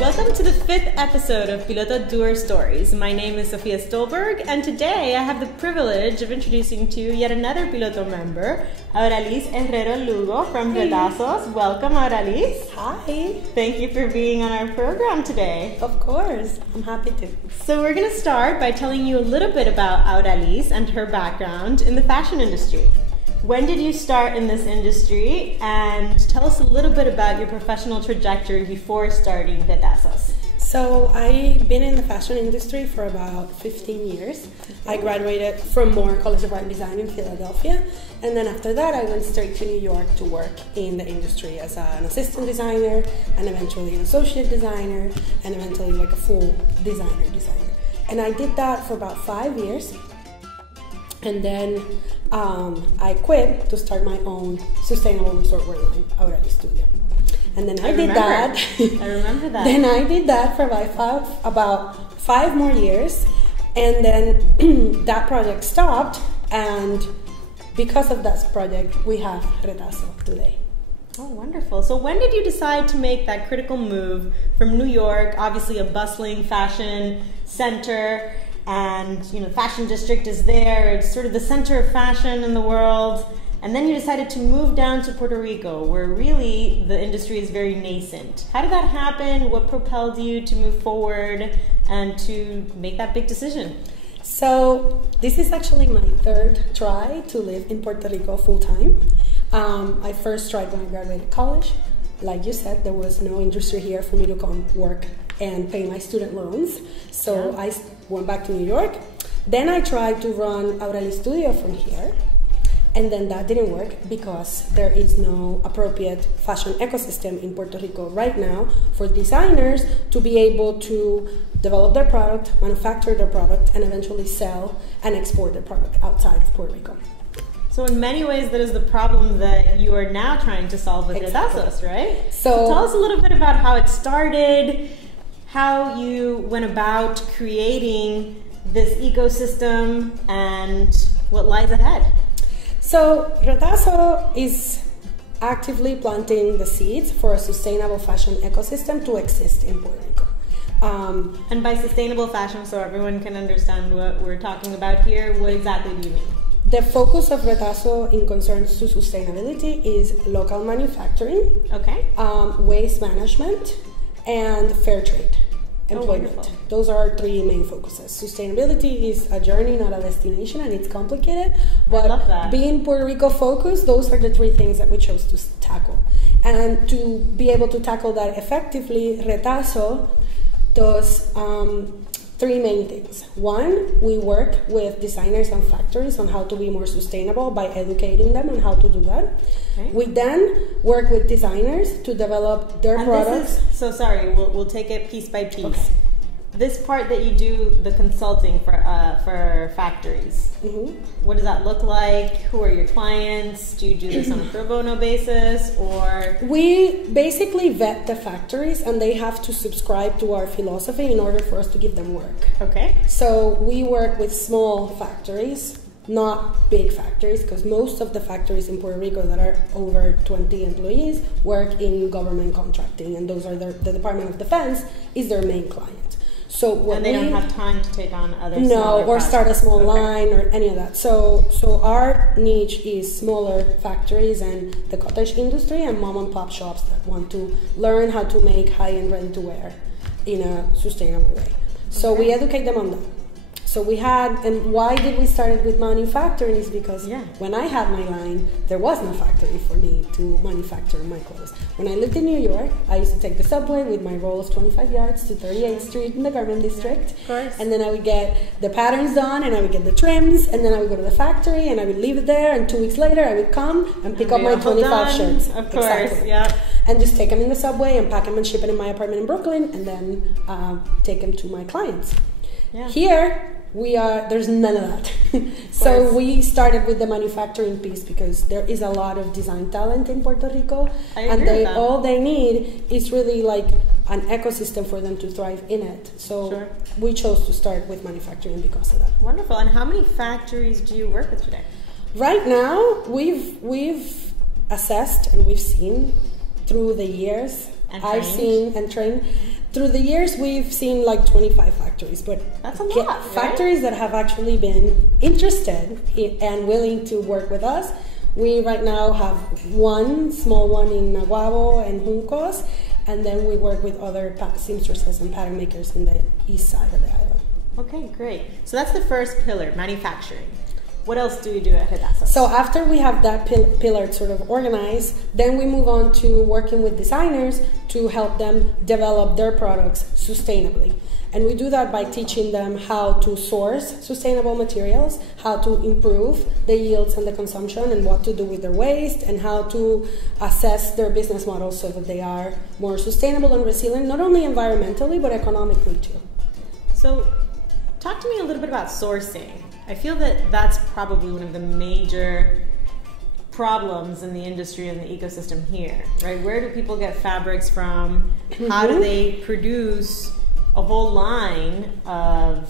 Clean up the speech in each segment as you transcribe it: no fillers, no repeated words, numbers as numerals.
Welcome to the 5th episode of Piloto Doer Stories. My name is Sofia Stolberg, and today I have the privilege of introducing to you yet another Piloto member, Auralis Herrero-Lugo from Retazo. Welcome, Auralis. Hi. Thank you for being on our program today. Of course, I'm happy to. So we're going to start by telling you a little bit about Auralis and her background in the fashion industry. When did you start in this industry, and tell us a little bit about your professional trajectory before starting Retazo? So I've been in the fashion industry for about 15 years. I graduated from Moore College of Art and Design in Philadelphia, and then after that I went straight to New York to work in the industry as an assistant designer, and eventually an associate designer, and eventually like a full designer. And I did that for about 5 years. And then I quit to start my own sustainable resort wear line, Auralis Studio. And then I did that. I remember that. Then I did that for about 5 more years. And then that project stopped. And because of that project, we have Retazo today. Oh, wonderful. So when did you decide to make that critical move from New York, obviously a bustling fashion center, and the fashion district is there, it's sort of the center of fashion in the world, and then you decided to move down to Puerto Rico, where really the industry is very nascent. How did that happen? What propelled you to move forward and to make that big decision? So this is actually my 3rd try to live in Puerto Rico full-time. I first tried when I graduated college. Like you said, there was no industry here for me to come work and pay my student loans. So I went back to New York. Then I tried to run Auralis Studio from here. And then that didn't work because there is no appropriate fashion ecosystem in Puerto Rico right now for designers to be able to develop their product, manufacture their product, and eventually sell and export their product outside of Puerto Rico. So in many ways, that is the problem that you are now trying to solve with Retazo, right? So tell us a little bit about how it started, how you went about creating this ecosystem, and what lies ahead. So Retazo is actively planting the seeds for a sustainable fashion ecosystem to exist in Puerto Rico. And by sustainable fashion, so everyone can understand what we're talking about here, what exactly do you mean? The focus of Retazo in concerns to sustainability is local manufacturing, waste management, and fair trade employment. Those are our 3 main focuses. Sustainability is a journey, not a destination, and it's complicated. But being Puerto Rico focused, those are the 3 things that we chose to tackle. And to be able to tackle that effectively, Retazo does 3 main things. 1, we work with designers and factories on how to be more sustainable by educating them on how to do that. We then work with designers to develop their products. So sorry, we'll take it piece by piece. This part that you do, the consulting for factories, what does that look like? Who are your clients? Do you do this on a pro bono basis, or? We basically vet the factories, and they have to subscribe to our philosophy in order for us to give them work. So we work with small factories, not big factories, because most of the factories in Puerto Rico that are over 20 employees work in government contracting, and those are the Department of Defense is their main client. So and they don't have time to take on other or start a small line or any of that. So our niche is smaller factories and the cottage industry and mom and pop shops that want to learn how to make high-end ready-to-wear in a sustainable way. So we educate them on that. So we had, and why did we start with manufacturing is because when I had my line, there was no factory for me to manufacture my clothes. When I lived in New York, I used to take the subway with my roll of 25 yards to 38th Street in the garment district. And then I would get the patterns done, and I would get the trims, and then I would go to the factory, and I would leave it there, and 2 weeks later I would come and pick up my 25 shirts. Of course, and just take them in the subway and pack them and ship it in my apartment in Brooklyn, and then take them to my clients. Here, there's none of that. So we started with the manufacturing piece because there is a lot of design talent in Puerto Rico, and all they need is really like an ecosystem for them to thrive in it. So we chose to start with manufacturing because of that. Wonderful. And how many factories do you work with today? Right now, we've assessed and we've seen through the years. I've seen and trained. Through the years, we've seen like 25 factories, but that's a lot, factories that have actually been interested and willing to work with us. We right now have one small one in Naguabo and Juncos, and then we work with other seamstresses and pattern makers in the east side of the island. Okay, great. So that's the first pillar, manufacturing. What else do we do at Retazo? So after we have that pillar sort of organized, then we move on to working with designers to help them develop their products sustainably. And we do that by teaching them how to source sustainable materials, how to improve the yields and the consumption, and what to do with their waste, and how to assess their business models so that they are more sustainable and resilient, not only environmentally, but economically too. So talk to me a little bit about sourcing. I feel that that's probably one of the major problems in the industry and the ecosystem here, right? Where do people get fabrics from? How do they produce a whole line of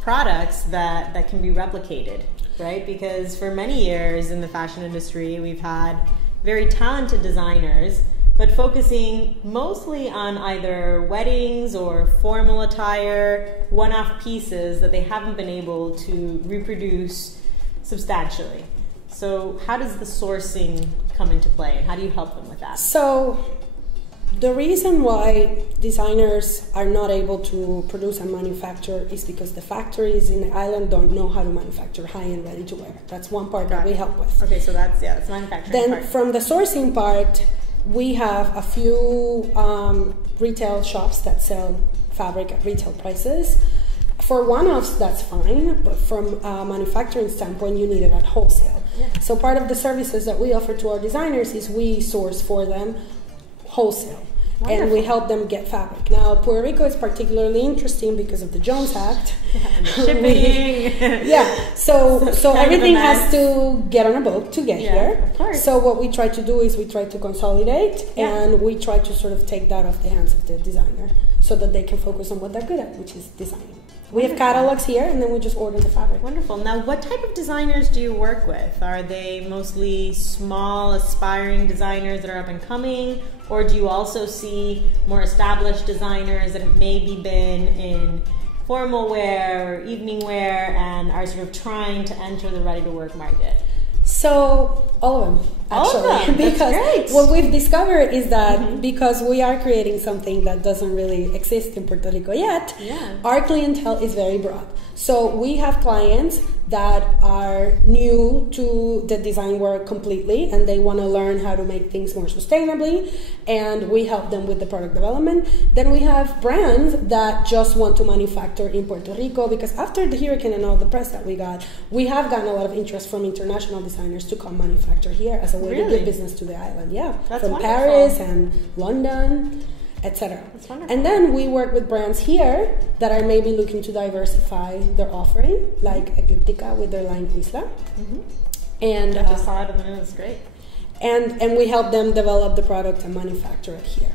products that can be replicated, right? Because for many years in the fashion industry, we've had very talented designers, but focusing mostly on either weddings or formal attire, one-off pieces that they haven't been able to reproduce substantially. So how does the sourcing come into play, and how do you help them with that? So the reason why designers are not able to produce and manufacture is because the factories in the island don't know how to manufacture high-end ready-to-wear. That's one part that we help with. Okay, so that's manufacturing then part. From the sourcing part, we have a few retail shops that sell fabric at retail prices. For one-offs, that's fine, but from a manufacturing standpoint, you need it at wholesale. Yeah. So part of the services that we offer to our designers is we source for them wholesale. Wonderful. And we help them get fabric. Now, Puerto Rico is particularly interesting because of the Jones Act. And the shipping. So everything has to get on a boat to get here. Of course. So what we try to do is we try to consolidate, and we try to sort of take that off the hands of the designer so that they can focus on what they're good at, which is designing. We have catalogs here, and then we just order the fabric. Wonderful. Now, what type of designers do you work with? Are they mostly small, aspiring designers that are up and coming? Or do you also see more established designers that have maybe been in formal wear or evening wear and are sort of trying to enter the ready-to-work market? So, all of them, actually. All of them. That's because great. What we've discovered is that because we are creating something that doesn't really exist in Puerto Rico yet, our clientele is very broad. So we have clients that are new to the design work completely, and they want to learn how to make things more sustainably, and we help them with the product development. Then we have brands that just want to manufacture in Puerto Rico, because after the hurricane and all the press that we have gotten a lot of interest from international designers to come manufacture here as a way to do business to the island. That's from wonderful. Paris and London, etc. And then we work with brands here that are maybe looking to diversify their offering, like Ecliptica with their line Isla. And I just saw it and it was great. And we help them develop the product and manufacture it here.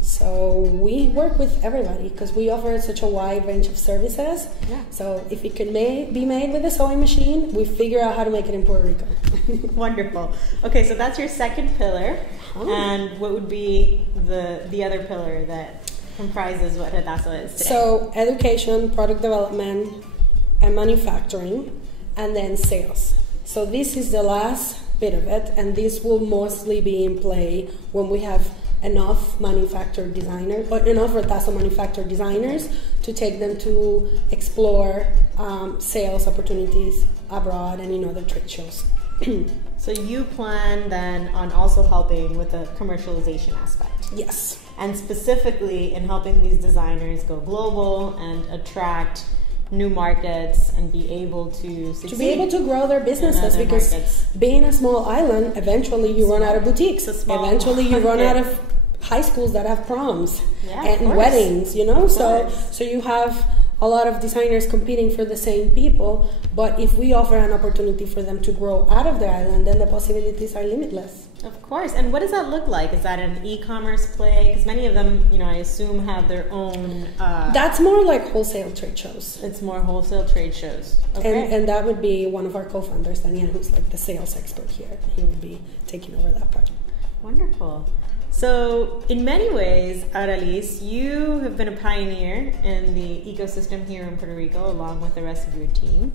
So we work with everybody because we offer such a wide range of services. So if it can be made with a sewing machine, we figure out how to make it in Puerto Rico. Wonderful. Okay, so that's your second pillar. And what would be the other pillar that comprises what Retazo is today? So education, product development, and manufacturing, and then sales. So this is the last bit of it, and this will mostly be in play when we have enough manufactured designers, or enough Retazo manufactured designers to take them to explore sales opportunities abroad and in other trade shows. So you plan then on also helping with the commercialization aspect? Yes. And specifically in helping these designers go global and attract new markets and be able to succeed. To be able to grow their businesses, because being a small island, eventually you run out of boutiques. Eventually you run out of high schools that have proms and weddings, you know? So you have a lot of designers competing for the same people, but if we offer an opportunity for them to grow out of the island, then the possibilities are limitless. Of course. And what does that look like? Is that an e-commerce play? Because many of them, I assume have their own... That's more like wholesale trade shows. It's more wholesale trade shows. Okay. And that would be one of our co-founders, Daniel, who's like the sales expert here. He would be taking over that part. Wonderful. So in many ways, Auralis, you have been a pioneer in the ecosystem here in Puerto Rico, along with the rest of your team.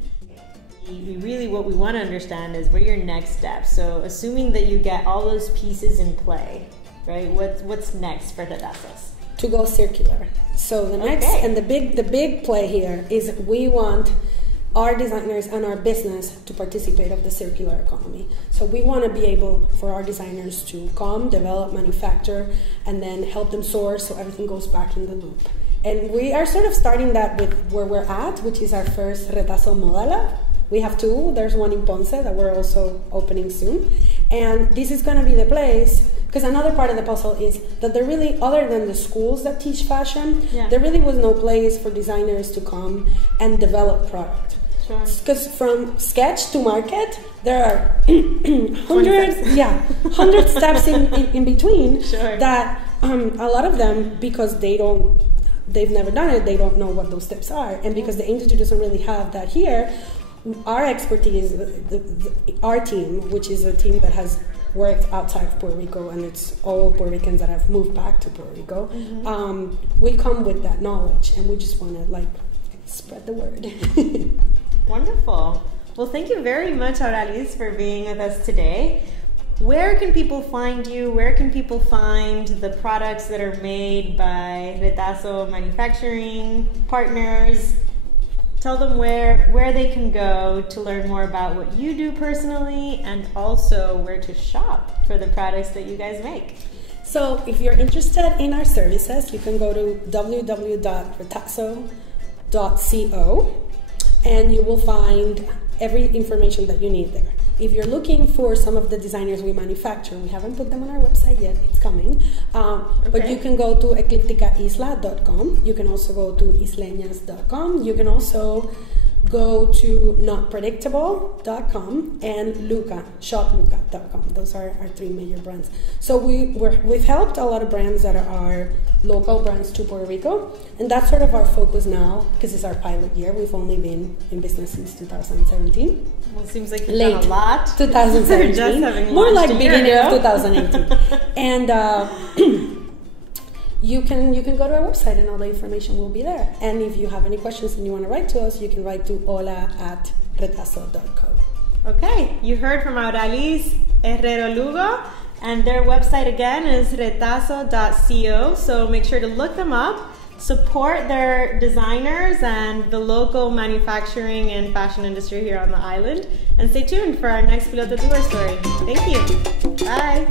What we want to understand is what are your next steps? So assuming that you get all those pieces in play, right? What's next for Retazo? To go circular. So the next and the big play here is we want our designers and our business to participate of the circular economy. So we want to be able for our designers to come, develop, manufacture, and then help them source so everything goes back in the loop. And we are sort of starting that with where we're at, which is our first Retazo Moda Lab. We have two. There's one in Ponce that we're also opening soon. And this is going to be the place, because another part of the puzzle is that there really, other than the schools that teach fashion, there really was no place for designers to come and develop product. Because from sketch to market, there are hundred steps in between that a lot of them, because they've never done it, they don't know what those steps are. And because the industry doesn't really have that here, our expertise, our team, which is a team that has worked outside of Puerto Rico, and it's all Puerto Ricans that have moved back to Puerto Rico, we come with that knowledge, and we just want to spread the word. Wonderful. Well, thank you very much, Auralis, for being with us today. Where can people find you? Where can people find the products that are made by Retazo manufacturing partners? Tell them where they can go to learn more about what you do personally, and also where to shop for the products that you guys make. So if you're interested in our services, you can go to www.retazo.co and you will find every information that you need there. If you're looking for some of the designers we manufacture, we haven't put them on our website yet, it's coming, but you can go to eclipticaisla.com, you can also go to isleñas.com, you can also go to notpredictable.com and shopluca.com. Those are our three major brands. So we've helped a lot of brands that are local brands to Puerto Rico, and that's sort of our focus now, because it's our pilot year. We've only been in business since 2017. Well, it seems like you've done a lot. 2017. More like beginning of 2018. And you can go to our website and all the information will be there. And if you have any questions and you want to write to us, you can write to hola@retazo.co. Okay, you heard from Auralis Herrero-Lugo, and their website again is retazo.co, so make sure to look them up, support their designers and the local manufacturing and fashion industry here on the island, and stay tuned for our next Piloto Doer story. Thank you. Bye.